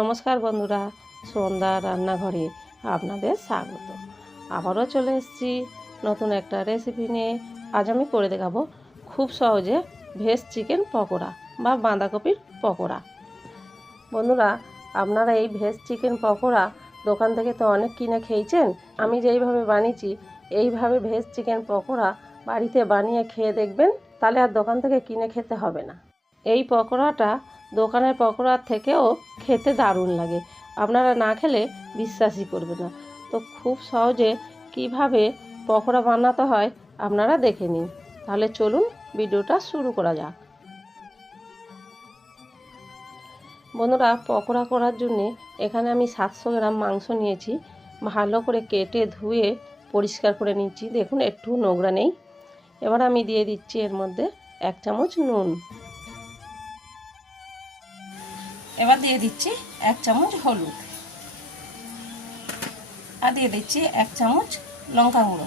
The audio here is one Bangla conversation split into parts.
নমস্কার বন্ধুরা, সন্ধ্যা রান্নাঘরে আপনাদের স্বাগত। আবারও চলে এসেছি নতুন একটা রেসিপি নিয়ে। আজ আমি করে দেখাবো খুব সহজে ভেজ চিকেন পকোড়া বা বাঁধাকপির পকোড়া। বন্ধুরা, আপনারা এই ভেজ চিকেন পকোড়া দোকান থেকে তো অনেক কিনে খেয়েছেন। আমি যেইভাবে বানিয়েছি, এইভাবে ভেজ চিকেন পকোড়া বাড়িতে বানিয়ে খেয়ে দেখবেন, তাহলে আর দোকান থেকে কিনে খেতে হবে না। এই পকোড়াটা দোকানের পকোড়ার থেকেও খেতে দারুণ লাগে। আপনারা না খেলে বিশ্বাসই করবে না। তো খুব সহজে কীভাবে পকোড়া বানাতে হয় আপনারা দেখে নিন। তাহলে চলুন ভিডিওটা শুরু করা যাক। বন্ধুরা, পকোড়া করার জন্যে এখানে আমি সাতশো গ্রাম মাংস নিয়েছি। ভালো করে কেটে ধুয়ে পরিষ্কার করে নিচ্ছি। দেখুন, একটু নোংরা নেই। এবার আমি দিয়ে দিচ্ছি এর মধ্যে এক চামচ নুন। এবার দিয়ে দিচ্ছি এক চামচ হলুদ। আর দিয়ে দিচ্ছি এক চামচ লঙ্কা গুঁড়ো।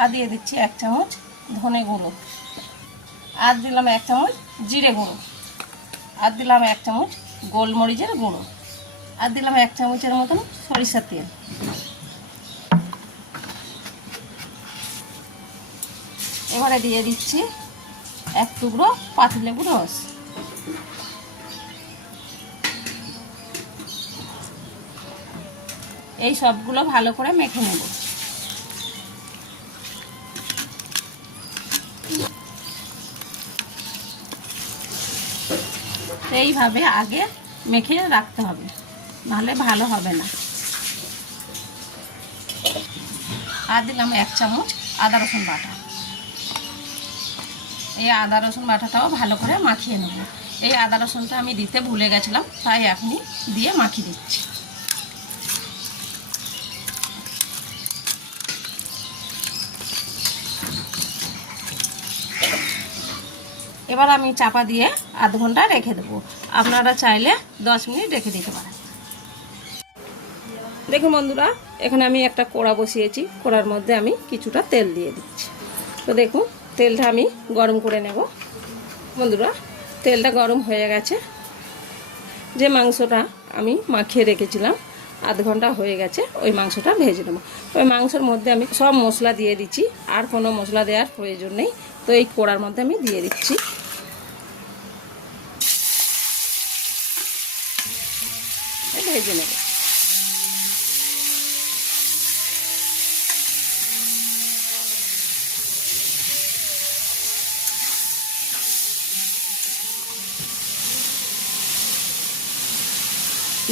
আর দিয়ে দিচ্ছি এক চামচ ধনে গুঁড়ো। আর দিলাম এক চামচ জিরে গুঁড়ো। আর দিলাম এক চামচ গোলমরিচের গুঁড়ো। আর দিলাম এক চামচের মতন সরিষার তেল। এবারে দিয়ে দিচ্ছি এক টুকরো পাতিলেবুর রস। এই সবগুলো ভালো করে মেখে নেব। এইভাবে আগে মেখে রাখতে হবে, নাহলে ভালো হবে না। আর দিলাম এক চামচ আদা রসুন বাটা। এই আদা রসুন বাটাটাও ভালো করে মাখিয়ে নেব। এই আদা রসুনটা আমি দিতে ভুলে গেছিলাম, তাই এখনই দিয়ে মাখিয়ে দিচ্ছি। এবার আমি চাপা দিয়ে আধ ঘণ্টা রেখে দেবো। আপনারা চাইলে দশ মিনিট রেখে দিতে পারেন। দেখুন বন্ধুরা, এখানে আমি একটা কোড়া বসিয়েছি। কোড়ার মধ্যে আমি কিছুটা তেল দিয়ে দিচ্ছি। তো দেখুন, তেলটা আমি গরম করে নেব। বন্ধুরা, তেলটা গরম হয়ে গেছে। যে মাংসটা আমি মাখিয়ে রেখেছিলাম, আধ ঘণ্টা হয়ে গেছে, ওই মাংসটা ভেজে নেব। ওই মাংসের মধ্যে আমি সব মশলা দিয়ে দিচ্ছি। আর কোনো মশলা দেওয়ার প্রয়োজন নেই। তো এই কোড়ার মধ্যে আমি দিয়ে দিচ্ছি। ভেজে নেব।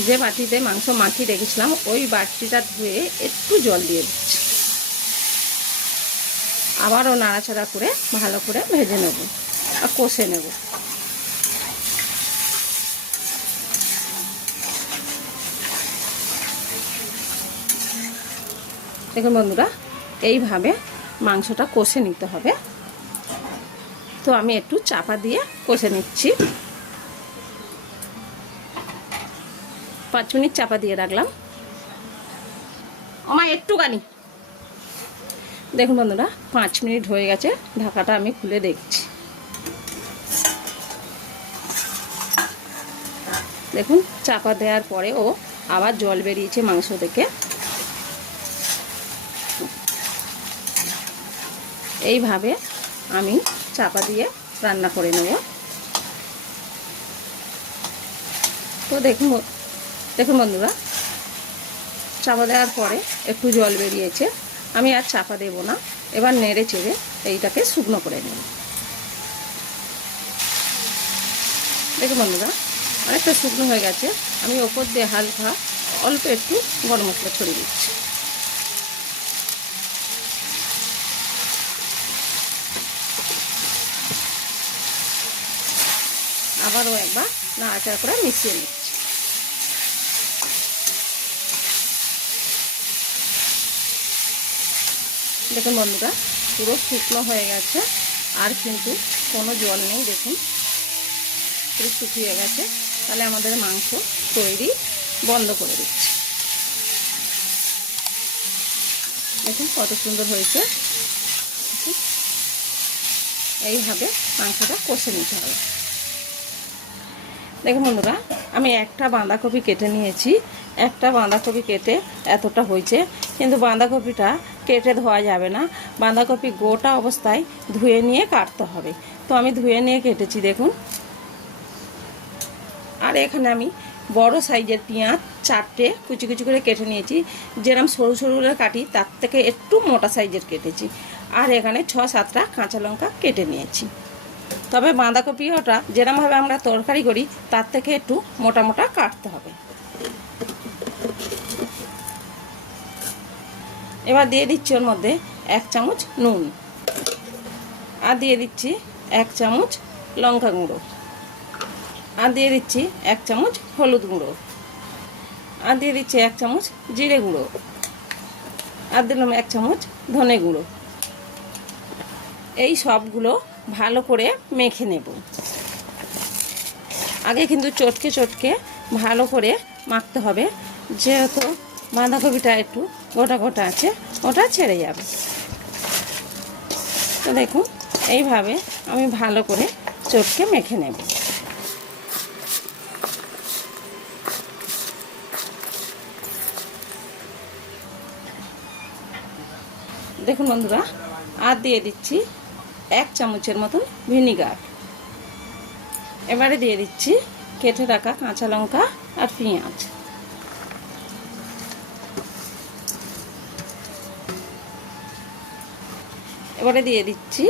যে বাটিতে মাংস মাখিয়ে রেখেছিলাম, ওই বাটিটা ধুয়ে একটু জল দিয়ে দিচ্ছি। আবারও নাড়াচাড়া করে ভালো করে ভেজে নেব আর কষে নেব। দেখুন বন্ধুরা, এইভাবে মাংসটা কষে নিতে হবে। তো আমি একটু চাপা দিয়ে কষে নিচ্ছি। পাঁচ মিনিট চাপা দিয়ে রাখলাম। আমার একটুখানি। দেখুন বন্ধুরা, পাঁচ মিনিট হয়ে গেছে, ঢাকাটা আমি খুলে দেখছি। দেখুন, চাপা দেওয়ার পরে ও আবার জল বেরিয়েছে মাংস থেকে। এইভাবে আমি চাপা দিয়ে রান্না করে নেব। তো দেখুন দেখুন বন্ধুরা, চাপা দেওয়ার পরে একটু জল বেরিয়েছে। আমি আর চাপা দেব না। এবার নেড়ে চেড়ে এইটাকে শুকনো করে নেব। দেখুন বন্ধুরা, অনেকটা শুকনো হয়ে গেছে। আমি ওপর দিয়ে হালকা অল্প একটু গরম মশলা ছড়িয়ে দিচ্ছি। আবারও একবার নাড়াচাড়া করে মিশিয়ে নিচ্ছি। দেখুন বন্ধুরা, পুরো শুকনো হয়ে গেছে, আর কিন্তু কোনো জল নেই, দেখুন। পুরো শুকিয়ে গেছে। তাহলে আমাদের মাংস তৈরি বন্ধ করে দিচ্ছি। দেখুন কত সুন্দর হয়েছে। এইভাবে মাংসটা কষে নিতে হবে। দেখুন বন্ধুরা, আমি একটা বাঁধাকপি কেটে নিয়েছি। একটা বাঁধাকপি কেটে এতটা হয়েছে, কিন্তু বাঁধাকপিটা কেটে ধোয়া যাবে না। বাঁধাকপি গোটা অবস্থায় ধুয়ে নিয়ে কাটতে হবে। তো আমি ধুয়ে নিয়ে কেটেছি, দেখুন। আর এখানে আমি বড় সাইজের পেঁয়াজ চারটে কুচি কুচি করে কেটে নিয়েছি। যেরকম সরু সরু করে কাটি, তার থেকে একটু মোটা সাইজের কেটেছি। আর এখানে ছ সাতটা কাঁচা লঙ্কা কেটে নিয়েছি। তবে বাঁধাকপি ওটা যেরমভাবে আমরা তরকারি করি, তার থেকে একটু মোটা মোটা কাটতে হবে। এবার দিয়ে দিচ্ছি ওর মধ্যে এক চামচ নুন। আর দিয়ে দিচ্ছি এক চামচ লঙ্কা গুঁড়ো। আর দিয়ে দিচ্ছি এক চামচ হলুদ গুঁড়ো। আর দিয়ে দিচ্ছি এক চামচ জিরে গুঁড়ো। আর দিলাম এক চামচ ধনে গুঁড়ো। এই সবগুলো ভালো করে মেখে নেব। আগে কিন্তু চটকে চটকে ভালো করে মাখতে হবে। যেহেতু বাঁধাকপিটা একটু গোটা গোটা আছে, ওটা ছেড়ে যাবে। তো দেখুন, এইভাবে আমি ভালো করে চটকে মেখে নেব। দেখুন বন্ধুরা, আর দিয়ে দিচ্ছি এক চামচের মতন ভিনিগার। এবারে দিয়ে দিচ্ছি কেটে রাখা কাঁচা লঙ্কা আর পেঁয়াজ। এবারে দিয়ে দিচ্ছি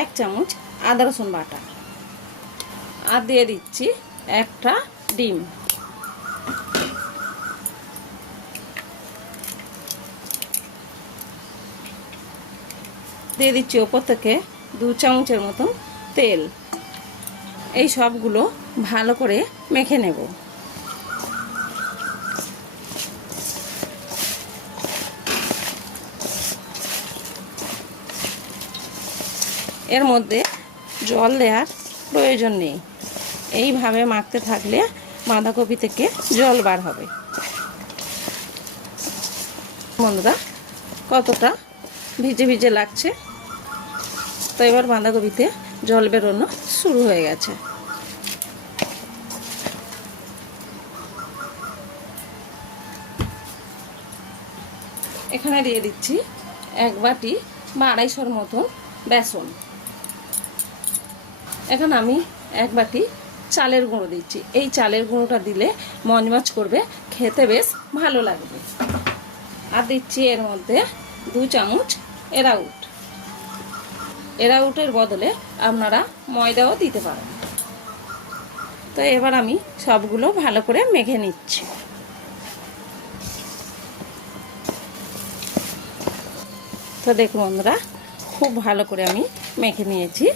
এক চামচ আদা রসুন বাটা। আর দিয়ে দিচ্ছি একটা ডিম। দিয়ে দিচ্ছি ওপর থেকে দু চামচের মতন তেল। এই সবগুলো ভালো করে মেখে নেব। এর মধ্যে জল দেওয়ার প্রয়োজন নেই। এইভাবে মাখতে থাকলে বাঁধাকপি থেকে জল বার হবে। বন্ধুরা, কতটা ভিজে ভিজে লাগছে তো এবার বাঁধাকপিতে জল বেরোনো শুরু হয়ে গেছে। এখানে দিয়ে দিচ্ছি এক বাটি বা আড়াইশোর মতন বেসন। এখন আমি এক বাটি চালের গুঁড়ো দিচ্ছি। এই চালের গুঁড়োটা দিলে মজমজ করবে, খেতে বেশ ভালো লাগবে। আর দিচ্ছি এর মধ্যে দু চামচ এরাউট। এরাউটের বদলে আপনারা ময়দাও দিতে পারেন। তো এবার আমি সবগুলো ভালো করে মেখে নিচ্ছি। তো দেখুন বন্ধুরা, খুব ভালো করে আমি মেখে নিয়েছি।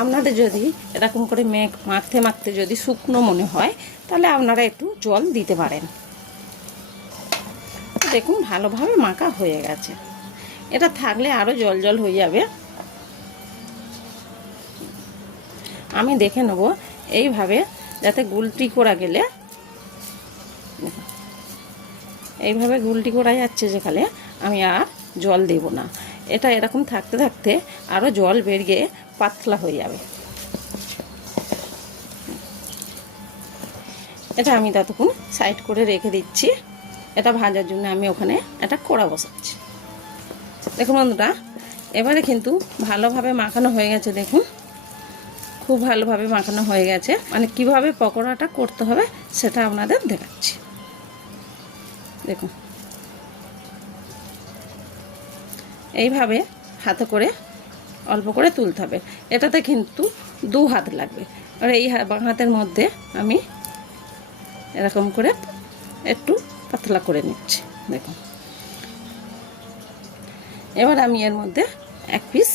আপনাদের যদি এরকম করে মেঘ মাখতে মাখতে যদি শুকনো মনে হয়, তাহলে আপনারা একটু জল দিতে পারেন। দেখুন, ভালোভাবে মাখা হয়ে গেছে। এটা থাকলে আরও জল জল হয়ে যাবে। আমি দেখে নেব এইভাবে যাতে গুলটি করা গেলে এইভাবে গুলটি করা যাচ্ছে যেখানে, আমি আর জল দেব না। এটা এরকম থাকতে থাকতে আরও জল বেরিয়ে পাতলা হয়ে যাবে। এটা আমি ততক্ষণ সাইড করে রেখে দিচ্ছি। এটা ভাজার জন্য আমি ওখানে একটা কড়া বসাচ্ছি। দেখুন বন্ধুরা, এবারে কিন্তু ভালোভাবে মাখানো হয়ে গেছে, দেখুন। খুব ভালোভাবে মাখানো হয়ে গেছে। মানে কীভাবে পকোড়াটা করতে হবে সেটা আপনাদের দেখাচ্ছি। দেখুন। এইভাবে হাতে করে অল্প করে তুলতে হবে। এটাতে কিন্তু দু হাত লাগবে। আর এই বাঁ হাতের মধ্যে আমি এরকম করে একটু পাতলা করে নিচ্ছি। দেখুন। এবার আমি এর মধ্যে এক পিস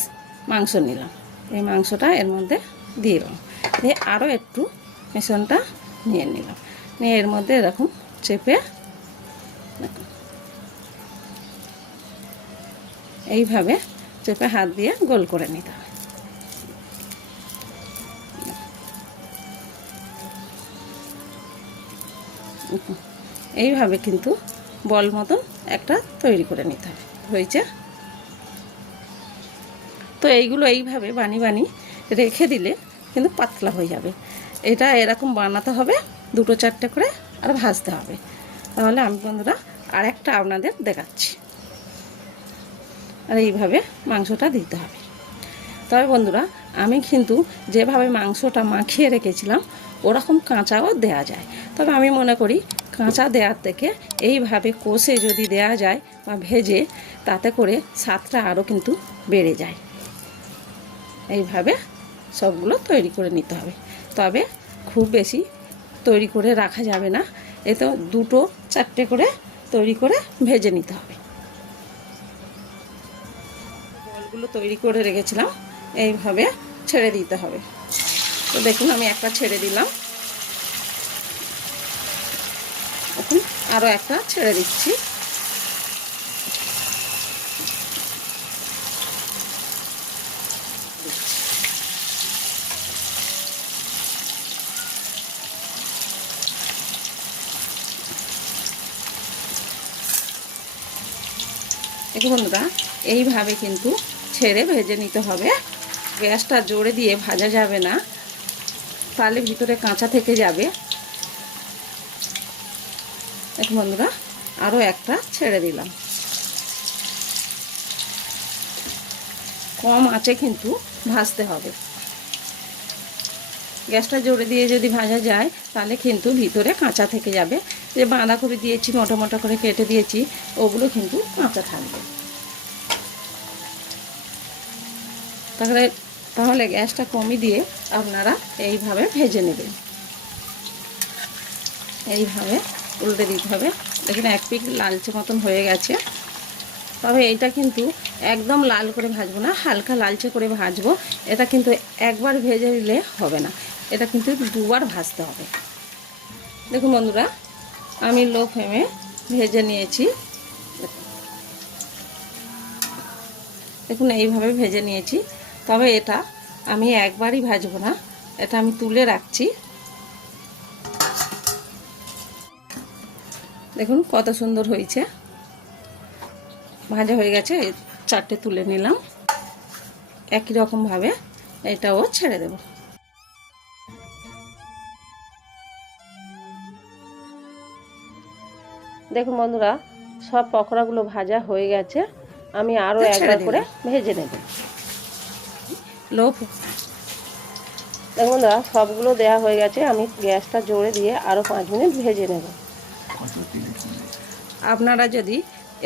মাংস নিলাম। এই মাংসটা এর মধ্যে দিয়ে দিলাম। দিয়ে আরও একটু মিশ্রণটা নিয়ে নিলাম। নিয়ে এর মধ্যে এরকম চেপে এইভাবে চেপে হাত দিয়ে গোল করে নিতে হবে। এইভাবে কিন্তু বল মতন একটা তৈরি করে নিতে হবে। হয়েছে? তো এইগুলো এইভাবে বানি বানি রেখে দিলে কিন্তু পাতলা হয়ে যাবে। এটা এরকম বানাতে হবে, দুটো চারটে করে আর ভাজতে হবে। তাহলে আমি বন্ধুরা আর একটা আপনাদের দেখাচ্ছি। আর এইভাবে মাংসটা দিতে হবে। তবে বন্ধুরা, আমি কিন্তু যেভাবে মাংসটা মাখিয়ে রেখেছিলাম, ওরকম কাঁচাও দেয়া যায়। তবে আমি মনে করি কাঁচা দেওয়ার থেকে এইভাবে কষে যদি দেয়া যায় বা ভেজে, তাতে করে স্বাদটা আরও কিন্তু বেড়ে যায়। এইভাবে সবগুলো তৈরি করে নিতে হবে। তবে খুব বেশি তৈরি করে রাখা যাবে না। এ তো দুটো চারটে করে তৈরি করে ভেজে নিতে হবে। বলগুলো তৈরি করে রেখেছিলাম। এইভাবে ছেড়ে দিতে হবে। তো দেখুন, আমি একটা ছেড়ে দিলাম। এখন আরও একটা ছেড়ে দিচ্ছি। দেখুন বন্ধুরা, এইভাবে কিন্তু ছেড়ে ভেজে নিতে হবে। গ্যাসটা জোরে দিয়ে ভাজা যাবে না। তাহলে ভিতরে কাঁচা থেকে যাবে। দেখুন বন্ধুরা আরও একটা ছেড়ে দিলাম। কম আঁচে কিন্তু ভাজতে হবে। গ্যাসটা জোরে দিয়ে যদি ভাজা যায়, তাহলে কিন্তু ভিতরে কাঁচা থেকে যাবে। যে বাঁধাকপি দিয়েছি মোটা মোটা করে কেটে দিয়েছি, ওগুলো কিন্তু কাঁচা থাকবে। তাহলে তাহলে গ্যাসটা কমিয়ে দিয়ে আপনারা এইভাবে ভেজে নেবেন। এইভাবে উল্টে দিতে হবে। দেখুন, এক পিক লালচে মতন হয়ে গেছে। তবে এইটা কিন্তু একদম লাল করে ভাজবো না, হালকা লালচে করে ভাজবো। এটা কিন্তু একবার ভেজে নিলে হবে না। এটা কিন্তু দুবার ভাজতে হবে। দেখুন বন্ধুরা আমি লো ফ্লেমে ভেজে নিয়েছি। দেখুন, এইভাবে ভেজে নিয়েছি। তবে এটা আমি একবারই ভাজবো না, এটা আমি তুলে রাখছি। দেখুন, কত সুন্দর হয়েছে। ভাজা হয়ে গেছে, চারটে তুলে নিলাম। একই রকমভাবে এটাও ছেড়ে দেব। দেখুন বন্ধুরা সব পকোড়াগুলো ভাজা হয়ে গেছে। আমি আরও একবার করে ভেজে নেব। লো দেখুন বন্ধুরা সবগুলো দেওয়া হয়ে গেছে। আমি গ্যাসটা জোরে দিয়ে আরও পাঁচ মিনিট ভেজে নেব। আপনারা যদি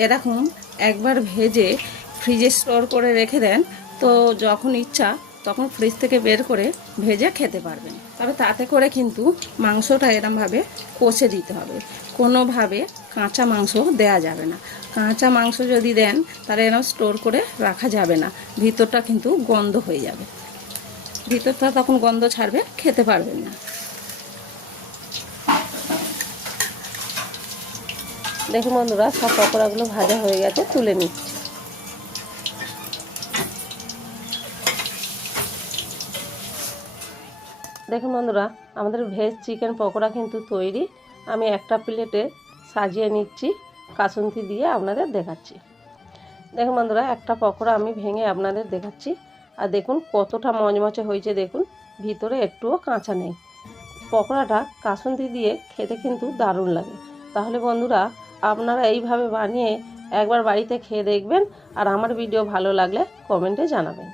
এরকম একবার ভেজে ফ্রিজে স্টোর করে রেখে দেন তো যখন ইচ্ছা তখন ফ্রিজ থেকে বের করে ভেজে খেতে পারবেন। তবে তাতে করে কিন্তু মাংসটা এরমভাবে কষে দিতে হবে। কোনোভাবে কাঁচা মাংস দেয়া যাবে না। কাঁচা মাংস যদি দেন, তাহলে এরকম স্টোর করে রাখা যাবে না। ভিতরটা কিন্তু গন্ধ হয়ে যাবে। ভিতরটা তখন গন্ধ ছাড়বে, খেতে পারবেন না। দেখুন বন্ধুরা, সব পকোড়াগুলো ভাজা হয়ে গেছে, তুলে নিচ্ছি। দেখুন বন্ধুরা, আমাদের ভেজ চিকেন পকোড়া কিন্তু তৈরি। আমি একটা প্লেটে সাজিয়ে নিচ্ছি কাসুন্তি দিয়ে আপনাদের দেখাচ্ছি। দেখুন বন্ধুরা, একটা পকোড়া আমি ভেঙে আপনাদের দেখাচ্ছি। আর দেখুন কতটা মচমচে হয়েছে, দেখুন, ভিতরে একটুও কাঁচা নেই। পকোড়াটা কাসুন্দি দিয়ে খেতে কিন্তু দারুণ লাগে। তাহলে বন্ধুরা, আপনারা এইভাবে বানিয়ে একবার বাড়িতে খেয়ে দেখবেন, আর আমার ভিডিও ভালো লাগলে কমেন্টে জানাবেন।